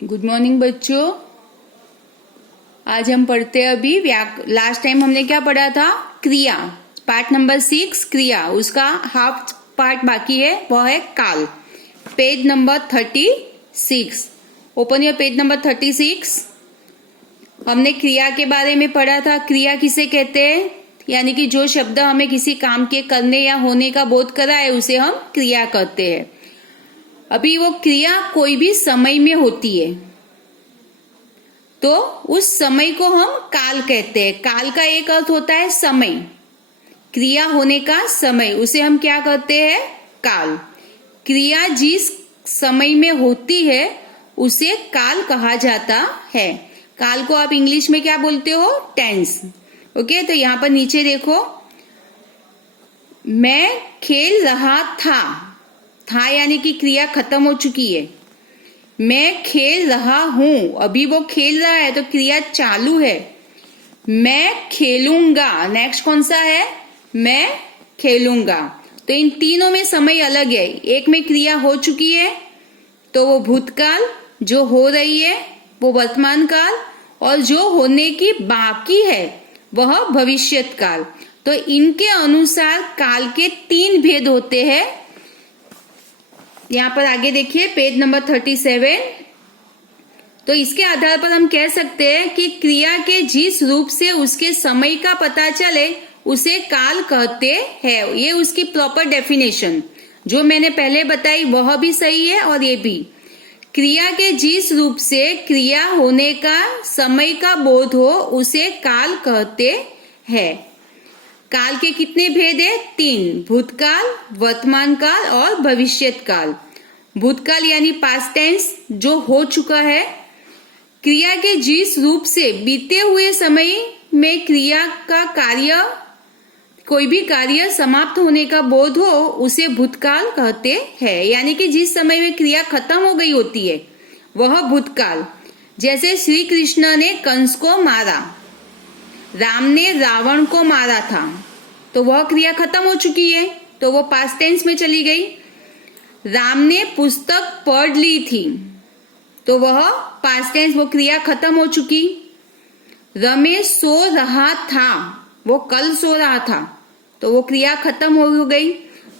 Good morning बच्चों। आज हम पढ़ते हैं अभी लास्ट टाइम हमने क्या पढ़ा था? क्रिया, पार्ट नंबर 6 क्रिया, उसका हाफ पार्ट बाकी है, वह है काल। Page number 36, open your page number 36। हमने क्रिया के बारे में पढ़ा था। क्रिया किसे कहते हैं? यानी कि जो शब्द हमें किसी काम के करने या होने का बोध कराए उसे हम क्रिया कहते हैं। अभी वो क्रिया कोई भी समय में होती है तो उस समय को हम काल कहते हैं। काल का एक अर्थ होता है समय, क्रिया होने का समय, उसे हम क्या कहते हैं? काल। क्रिया जिस समय में होती है उसे काल कहा जाता है। काल को आप इंग्लिश में क्या बोलते हो? टेंस। ओके, तो यहां पर नीचे देखो, मैं खेल रहा था यानी कि क्रिया खत्म हो चुकी है। मैं खेल रहा हूं, अभी वो खेल रहा है तो क्रिया चालू है। मैं खेलूंगा, नेक्स्ट कौन सा है? मैं खेलूंगा। तो इन तीनों में समय अलग है। एक में क्रिया हो चुकी है तो वो भूतकाल, जो हो रही है वो वर्तमान काल, और जो होने की बाकी है वह भविष्यत काल। तो इनके अनुसार काल के 3 भेद होते हैं। यहां पर आगे देखिए पेज नंबर 37। तो इसके आधार पर हम कह सकते हैं कि क्रिया के जिस रूप से उसके समय का पता चले उसे काल कहते हैं। ये उसकी प्रॉपर डेफिनेशन जो मैंने पहले बताई वह भी सही है और ये भी। क्रिया के जिस रूप से क्रिया होने का समय का बोध हो उसे काल कहते हैं। काल के कितने भेद है? 3, भूतकाल, वर्तमान काल और भविष्यत काल। भूतकाल यानी पास्ट टेंस, जो हो चुका है। क्रिया के जिस रूप से बीते हुए समय में क्रिया का कार्य, कोई भी कार्य समाप्त होने का बोध हो उसे भूतकाल कहते हैं। यानी कि जिस समय में क्रिया खत्म हो गई होती है वह भूतकाल। जैसे श्री कृष्ण ने कंस को मारा, राम ने रावण को मारा था, तो वह क्रिया खत्म हो चुकी है, तो वो पास्ट टेंस में चली गई। राम ने पुस्तक पढ़ ली थी तो वह पास्ट टेंस, वो क्रिया खत्म हो चुकी। रमेश सो रहा था, वो कल सो रहा था, तो वो क्रिया खत्म हो गई।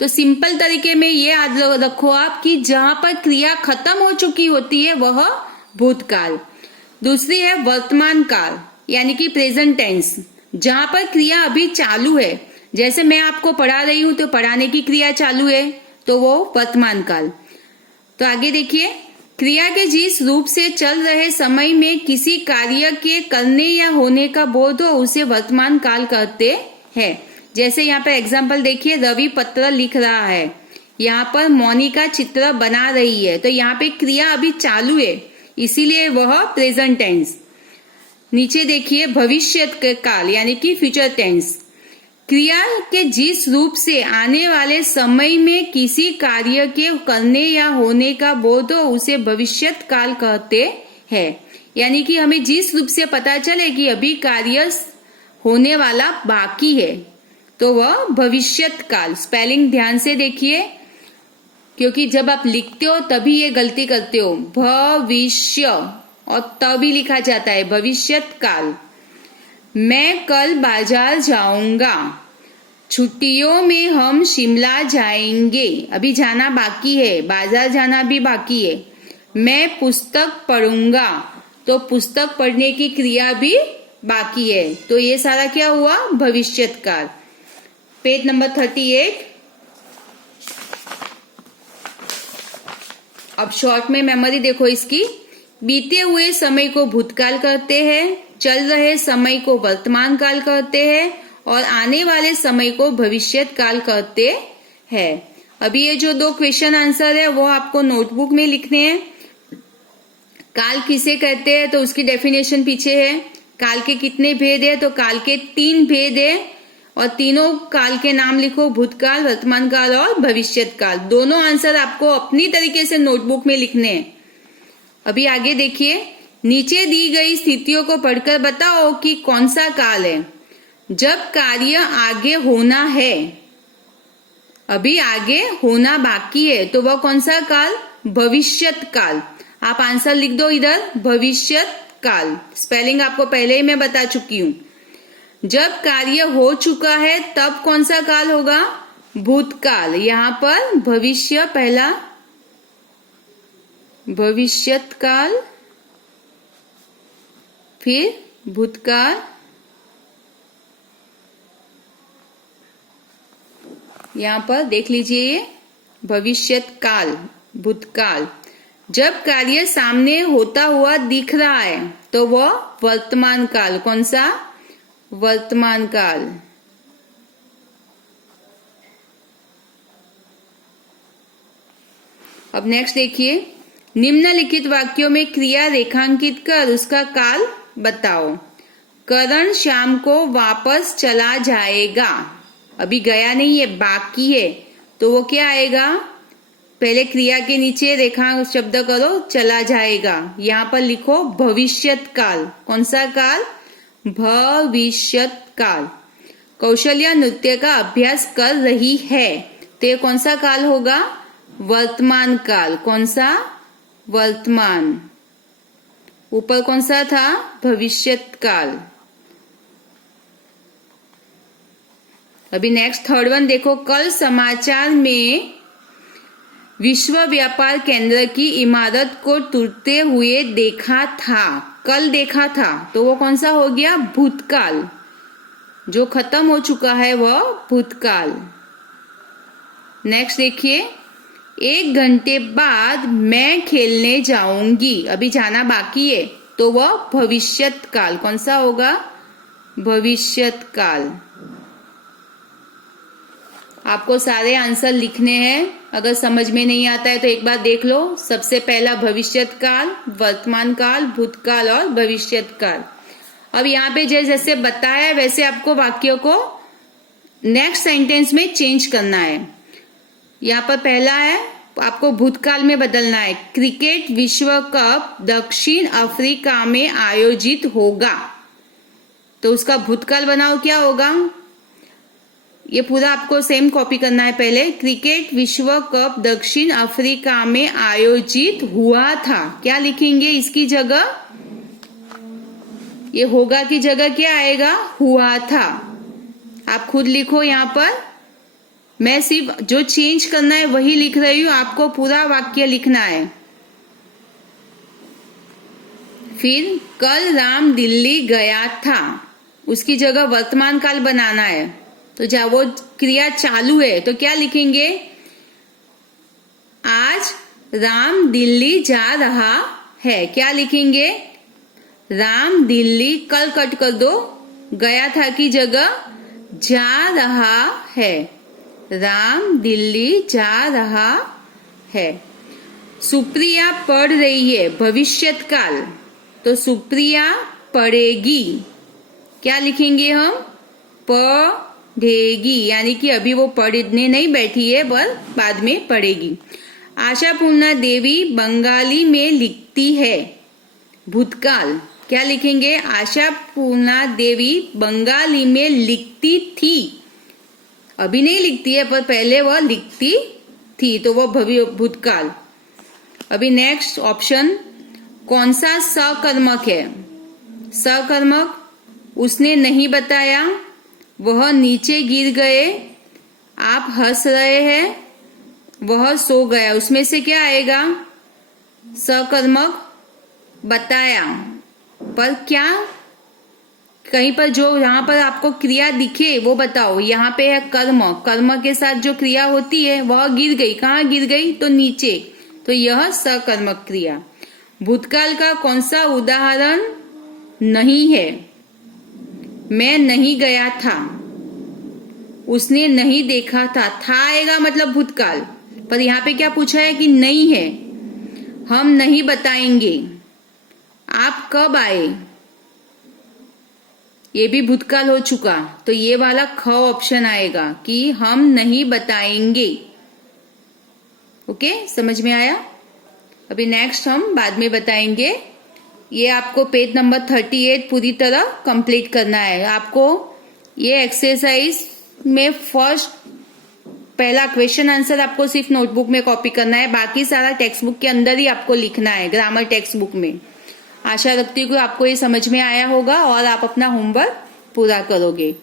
तो सिंपल तरीके में ये याद रखो आप कि जहां पर क्रिया खत्म हो चुकी होती है वह भूतकाल। दूसरी है वर्तमान काल यानी कि प्रेजेंट टेंस, जहां पर क्रिया अभी चालू है। जैसे मैं आपको पढ़ा रही हूं तो पढ़ाने की क्रिया चालू है तो वो वर्तमान काल। तो आगे देखिए, क्रिया के जिस रूप से चल रहे समय में किसी कार्य के करने या होने का बोध हो उसे वर्तमान काल कहते हैं। जैसे यहाँ पर एग्जाम्पल देखिए, रवि पत्र लिख रहा है, यहाँ पर मोनिका चित्र बना रही है, तो यहाँ पे क्रिया अभी चालू है इसीलिए वह प्रेजेंट टेंस। नीचे देखिए भविष्यत काल यानी कि फ्यूचर टेंस। क्रिया के जिस रूप से आने वाले समय में किसी कार्य के करने या होने का बोध हो उसे भविष्यत काल कहते हैं। यानी कि हमें जिस रूप से पता चले कि अभी कार्य होने वाला बाकी है तो वह भविष्यत काल। स्पेलिंग ध्यान से देखिए क्योंकि जब आप लिखते हो तभी ये गलती करते हो, भविष्य और तभी लिखा जाता है भविष्यत काल। मैं कल बाजार जाऊंगा, छुट्टियों में हम शिमला जाएंगे, अभी जाना बाकी है, बाजार जाना भी बाकी है। मैं पुस्तक पढ़ूंगा, तो पुस्तक पढ़ने की क्रिया भी बाकी है, तो ये सारा क्या हुआ? भविष्यत काल। Page number 38। अब शॉर्ट में मेमोरी देखो इसकी। बीते हुए समय को भूतकाल कहते हैं, चल रहे समय को वर्तमान काल कहते हैं और आने वाले समय को भविष्यत काल कहते हैं। अभी ये जो 2 क्वेश्चन आंसर है वो आपको नोटबुक में लिखने हैं। काल किसे कहते हैं तो उसकी डेफिनेशन पीछे है। काल के कितने भेद है तो काल के 3 भेद है और तीनों काल के नाम लिखो, भूतकाल, वर्तमान काल और भविष्यत काल। दोनों आंसर आपको अपनी तरीके से नोटबुक में लिखने हैं। अभी आगे देखिए, नीचे दी गई स्थितियों को पढ़कर बताओ कि कौन सा काल है। जब कार्य आगे होना है, अभी आगे होना बाकी है, तो वह कौन सा काल? भविष्यत काल। आप आंसर लिख दो इधर, भविष्यत काल। स्पेलिंग आपको पहले ही मैं बता चुकी हूं। जब कार्य हो चुका है तब कौन सा काल होगा? भूतकाल। यहां पर भविष्य पहला, भविष्यत काल, फिर भूतकाल, यहां पर देख लीजिए ये भविष्यत काल, भूतकाल। जब कार्य सामने होता हुआ दिख रहा है तो वह वर्तमान काल। कौन सा? वर्तमान काल। अब नेक्स्ट देखिए, निम्नलिखित वाक्यों में क्रिया रेखांकित कर उसका काल बताओ। करण शाम को वापस चला जाएगा। अभी गया नहीं है, बाकी है, तो वो क्या आएगा? पहले क्रिया के नीचे रेखा शब्द करो, चला जाएगा। यहां पर लिखो भविष्यत काल। कौन सा काल? भविष्यत काल। कौशल्या नृत्य का अभ्यास कर रही है, तो ये कौन सा काल होगा? वर्तमान काल। कौन सा? वर्तमान। ऊपर कौन सा था? भविष्यत काल। अभी नेक्स्ट थर्ड वन देखो, कल समाचार में विश्व व्यापार केंद्र की इमारत को टूटते हुए देखा था। कल देखा था, तो वो कौन सा हो गया? भूतकाल। जो खत्म हो चुका है वह भूतकाल। नेक्स्ट देखिए, 1 घंटे बाद मैं खेलने जाऊंगी। अभी जाना बाकी है, तो वह भविष्यत काल। कौन सा होगा? भविष्यत काल। आपको सारे आंसर लिखने हैं। अगर समझ में नहीं आता है तो एक बार देख लो। सबसे पहला भविष्यत काल, वर्तमान काल, भूतकाल और भविष्यत काल। अब यहाँ पे जैसे बताया वैसे आपको वाक्यों को नेक्स्ट सेंटेंस में चेंज करना है। यहाँ पर पहला है, आपको भूतकाल में बदलना है। क्रिकेट विश्व कप दक्षिण अफ्रीका में आयोजित होगा, तो उसका भूतकाल बनाओ, क्या होगा? ये पूरा आपको सेम कॉपी करना है। पहले क्रिकेट विश्व कप दक्षिण अफ्रीका में आयोजित हुआ था, क्या लिखेंगे इसकी जगह? ये होगा की जगह क्या आएगा? हुआ था। आप खुद लिखो यहाँ पर। मैं सिर्फ जो चेंज करना है वही लिख रही हूं, आपको पूरा वाक्य लिखना है। फिर कल राम दिल्ली गया था, उसकी जगह वर्तमान काल बनाना है। तो जब वो क्रिया चालू है तो क्या लिखेंगे? आज राम दिल्ली जा रहा है, क्या लिखेंगे? राम दिल्ली, कल कट कर दो, गया था की जगह जा रहा है। राम दिल्ली जा रहा है। सुप्रिया पढ़ रही है, भविष्यत काल, तो सुप्रिया पढ़ेगी, क्या लिखेंगे हम? पढ़ेगी, यानी कि अभी वो पढ़ने नहीं बैठी है, पर बाद में पढ़ेगी। आशापूर्णा देवी बंगाली में लिखती है, भूतकाल, क्या लिखेंगे? आशापूर्णा देवी बंगाली में लिखती थी। अभी नहीं लिखती है, पर पहले वह लिखती थी, तो वह भूतकाल। अभी नेक्स्ट ऑप्शन, कौन सा सकर्मक है? सकर्मक, उसने नहीं बताया, वह नीचे गिर गए, आप हंस रहे हैं, वह सो गया, उसमें से क्या आएगा? सकर्मक बताया, पर क्या कहीं पर जो यहाँ पर आपको क्रिया दिखे वो बताओ। यहाँ पे है कर्म, कर्म के साथ जो क्रिया होती है वह गिर गई, कहाँ गिर गई? तो नीचे, तो यह सकर्मक क्रिया। भूतकाल का कौन सा उदाहरण नहीं है? मैं नहीं गया था, उसने नहीं देखा था आएगा मतलब भूतकाल, पर यहाँ पे क्या पूछा है कि नहीं है। हम नहीं बताएंगे, आप कब आए, ये भी भूतकाल हो चुका, तो ये वाला ख ऑप्शन आएगा कि हम नहीं बताएंगे। ओके, समझ में आया? अभी नेक्स्ट हम बाद में बताएंगे। ये आपको पेज नंबर 38 पूरी तरह कंप्लीट करना है। आपको ये एक्सरसाइज में फर्स्ट पहला क्वेश्चन आंसर आपको सिर्फ नोटबुक में कॉपी करना है, बाकी सारा टेक्स्ट बुक के अंदर ही आपको लिखना है, ग्रामर टेक्स्ट बुक में। आशा रखती हूँ कि आपको ये समझ में आया होगा और आप अपना होमवर्क पूरा करोगे।